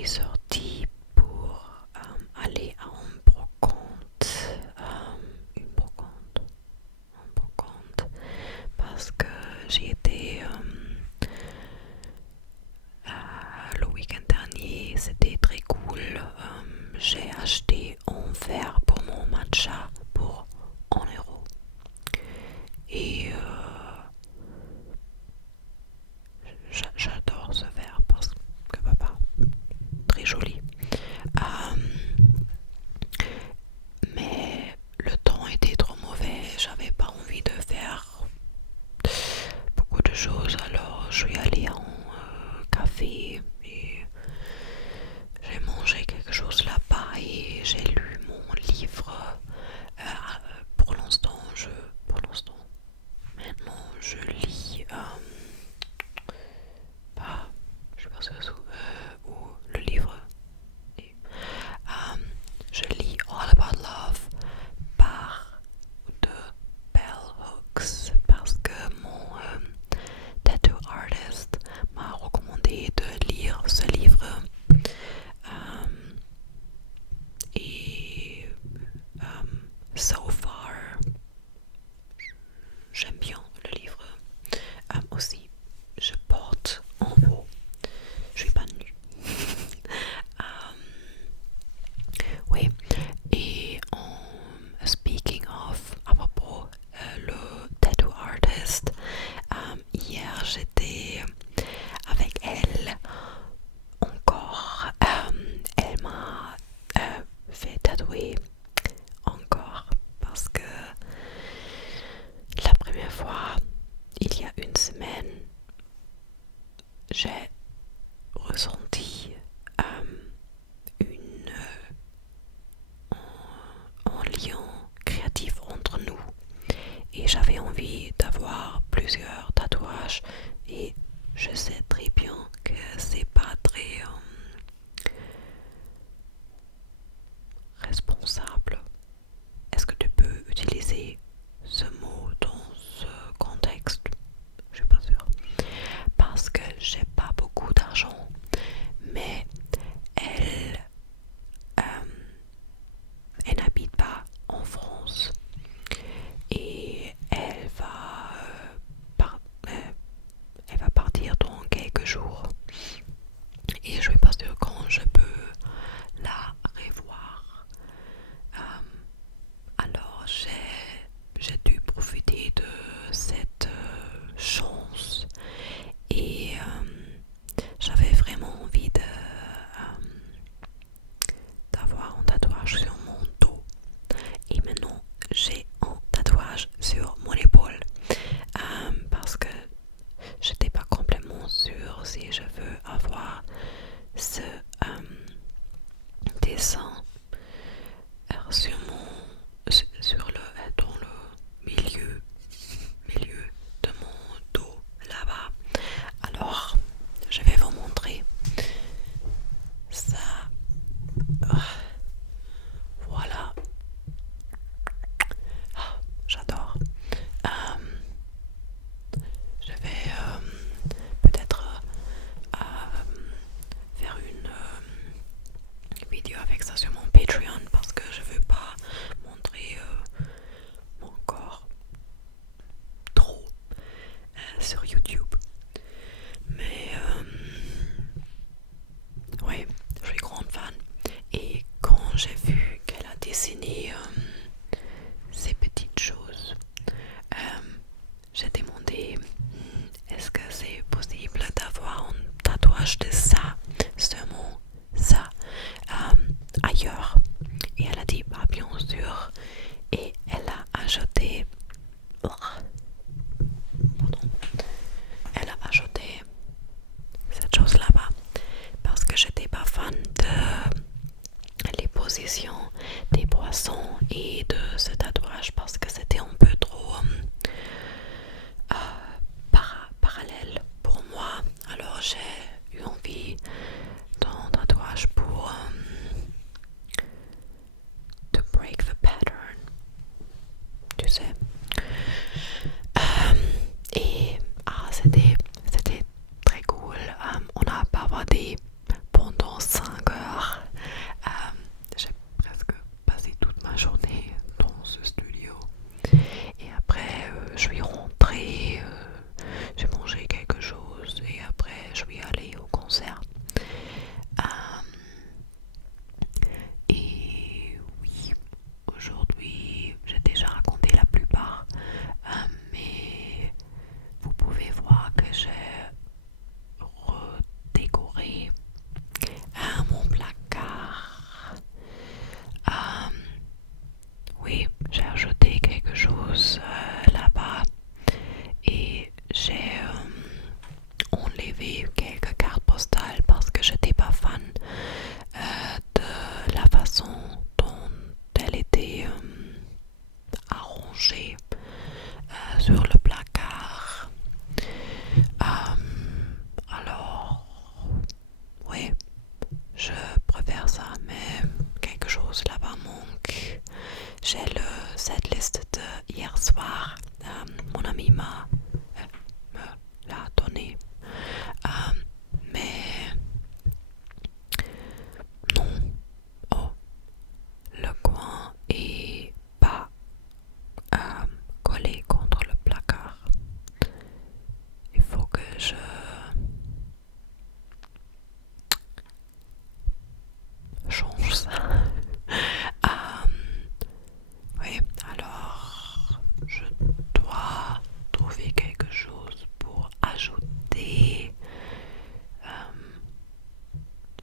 suis sortie pour aller à un brocante, parce que j'ai été le week-end dernier, c'était très cool. J'ai acheté un verre pour mon matcha pour 1 euro. Et j'adore ce verre parce que papa, très joli. Mais le temps était trop mauvais, j'avais pas envie de faire beaucoup de choses, alors je suis allée en café et j'ai mangé quelque chose là-bas et j'ai lu mon livre. Pour l'instant, maintenant, je lis, je sais pas où le livre est. Je lis All About Love par de Bell Hooks parce que mon tattoo artist m'a recommandé de lire ce livre. Et so far, j'aime bien le livre. Aussi, je porte en haut, je suis pas nue. Oui, et en speaking of, à propos le tattoo artist, hier j'étais avec elle encore. Elle m'a fait tatouer encore parce que la première fois, il y a une semaine, j'ai ressenti un lien créatif entre nous et j'avais envie d'avoir plusieurs tatouages et je sais très bien que c'est pas très responsable. Est-ce que tu peux utiliser ce mot dans ce contexte? Je suis pas sûre. Parce que j'ai pas beaucoup d'argent, mais elle, elle n'habite pas en France et elle va partir dans quelques jours et je suis pas sûre quand je peux la revoir. Alors j'ai dû profiter de cette chance et j'avais vraiment envie d'avoir un tatouage sur mon dos et maintenant j'ai un tatouage sur mon épaule parce que j'étais pas complètement sûre si je veux avoir ce dessin dans le milieu de mon dos là-bas. Alors je vais vous montrer ça. Voilà. J'adore. Je vais peut-être faire une vidéo avec ça sur mon Patreon parce que je veux pas montrer mon corps trop sur YouTube. Mais ouais, je suis grande fan. Et quand j'ai vu qu'elle a dessiné ces petites choses, j'ai demandé est-ce que c'est possible d'avoir un tatouage de ça, seulement ça, ailleurs. Et elle a dit bah bien sûr. Et elle a ajouté cette chose là-bas parce que j'étais pas fan de les positions des poissons et de ce tatouage parce que c'était un peu trop parallèle pour moi. Alors j'ai eu envie d'un tatouage pour to break the pattern, tu sais. Et c'était très cool. On a bavardé pendant 5 préfère ça, mais quelque chose là-bas manque. J'ai le setlist de hier soir. Mon ami me l'a donné. Mais non. Oh, le coin est pas collé contre le placard. Il faut que je change ça. Oui, alors je dois trouver quelque chose pour ajouter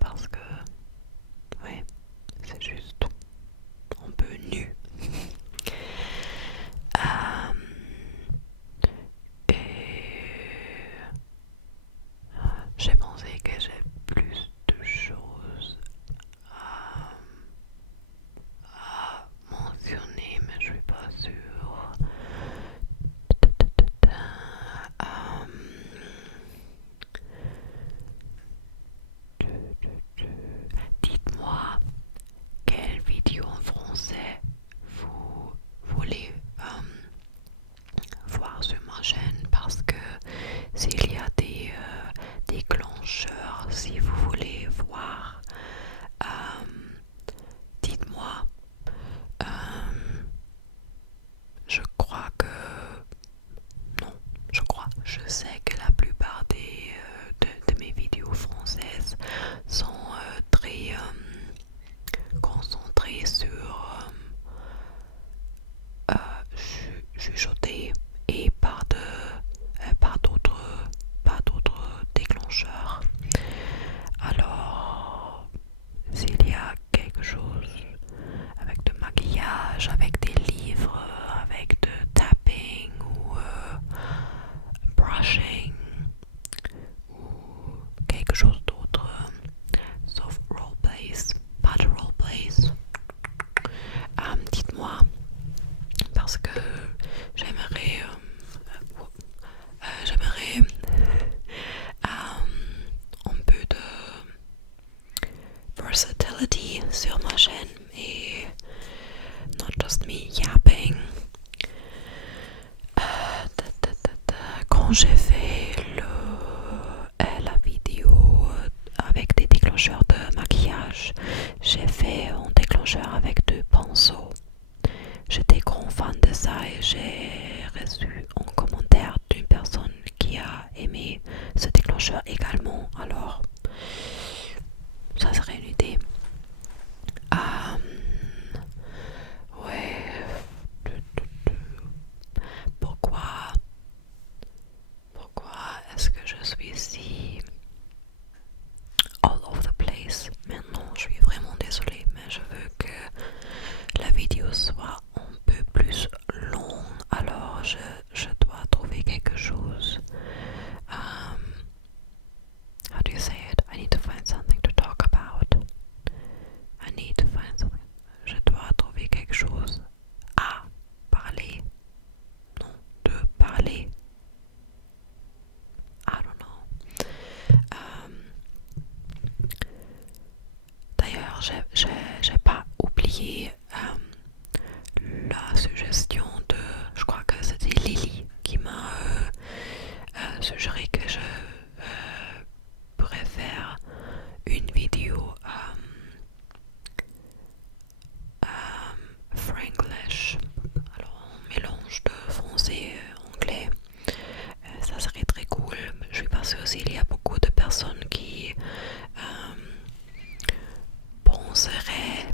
parce que oui, c'est juste un peu nu. Et j'ai pensé que j'ai plus de choses à mentionner, mais je suis pas sûre. Dites-moi quelle vidéo en français vous voulez voir sur ma chaîne parce que s'il y a des déclencheurs, si vous voulez voir, dites-moi. Je crois que non, je sais que la plupart de mes vidéos françaises sont très concentrées sur chuchoter et pas d'autres déclencheurs. Alors, s'il y a quelque chose avec de maquillage, avec des livres, avec de tapping ou brushing ou quelque chose d'autre, sauf roleplays, pas de roleplays, dites-moi parce que j'aimerais un peu de versatility sur ma chaîne et not just me yapping. Quand j'ai fait la vidéo avec des déclencheurs de maquillage, j'ai fait un déclencheur avec deux pinceaux. J'étais grand fan de ça et j'ai reçu un commentaire d'une personne qui a aimé ce déclencheur également. Alors, ça serait une idée. Ouais. Pourquoi est-ce que je suis si all over the place? Maintenant, je suis vraiment désolée, mais je veux que la vidéo soit un peu plus longue. Alors, je dois trouver quelque chose. How do you say it? I need to find something to talk about. I need to find something. Je dois trouver quelque chose à parler. Non, de parler. I don't know. D'ailleurs, j'ai pas oublié la suggestion de, je crois que c'était Lily qui m'a suggéré que je pourrais faire une vidéo Franglish, alors un mélange de français et anglais. Ça serait très cool. Je suis pas sûre s'il y a beaucoup de personnes qui penseraient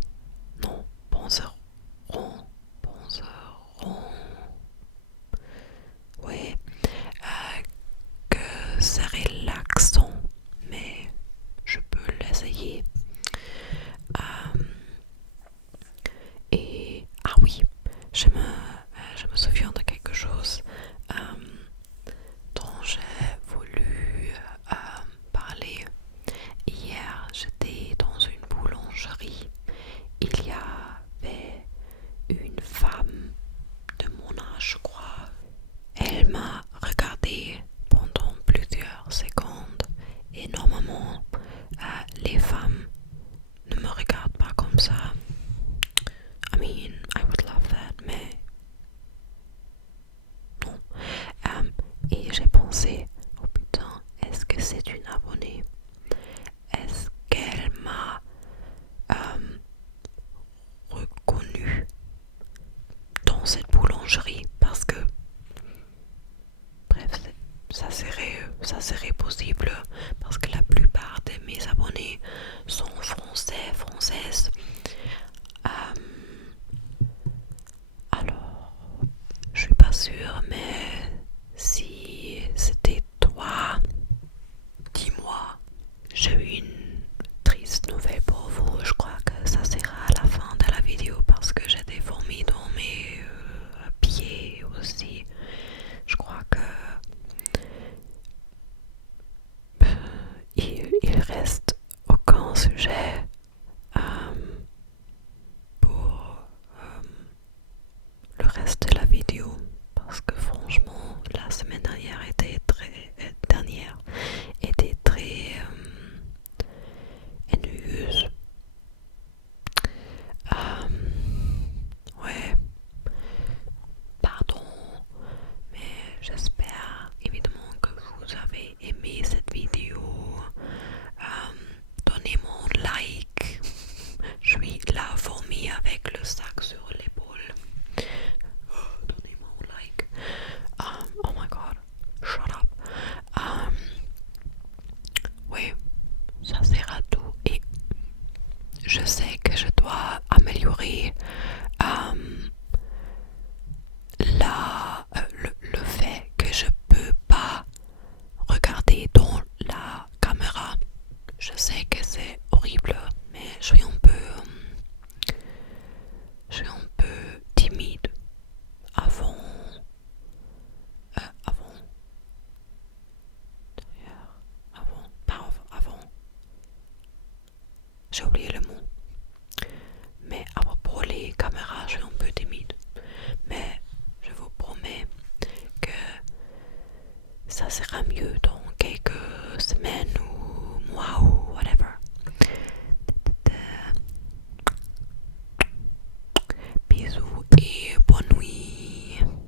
grossesse. Alors, je suis pas sûre, mais si c'était toi, dis-moi. J'ai eu une triste nouvelle pour vous. Je crois que ça sera à la fin de la vidéo parce que j'ai des fourmis dans mes pieds aussi. Je crois que il reste aucun sujet pour le reste de la vidéo parce que franchement la semaine dernière était très ennuyeuse. Ouais, pardon, mais j'espère évidemment que vous avez aimé cette vidéo. Donnez-moi un like. Je suis la fourmi avec le sac sur l'épaule. Donnez-moi un like. Oh my god, shut up. Oui, ça sera tout. Et je sais que je dois améliorer le fait que je peux pas regarder dans la caméra. Je sais que c'est horrible, mais je suis un peu timide avant, j'ai oublié le mot. Mais à propos les caméras, je suis un peu timide. Mais je vous promets que ça sera mieux dans quelques semaines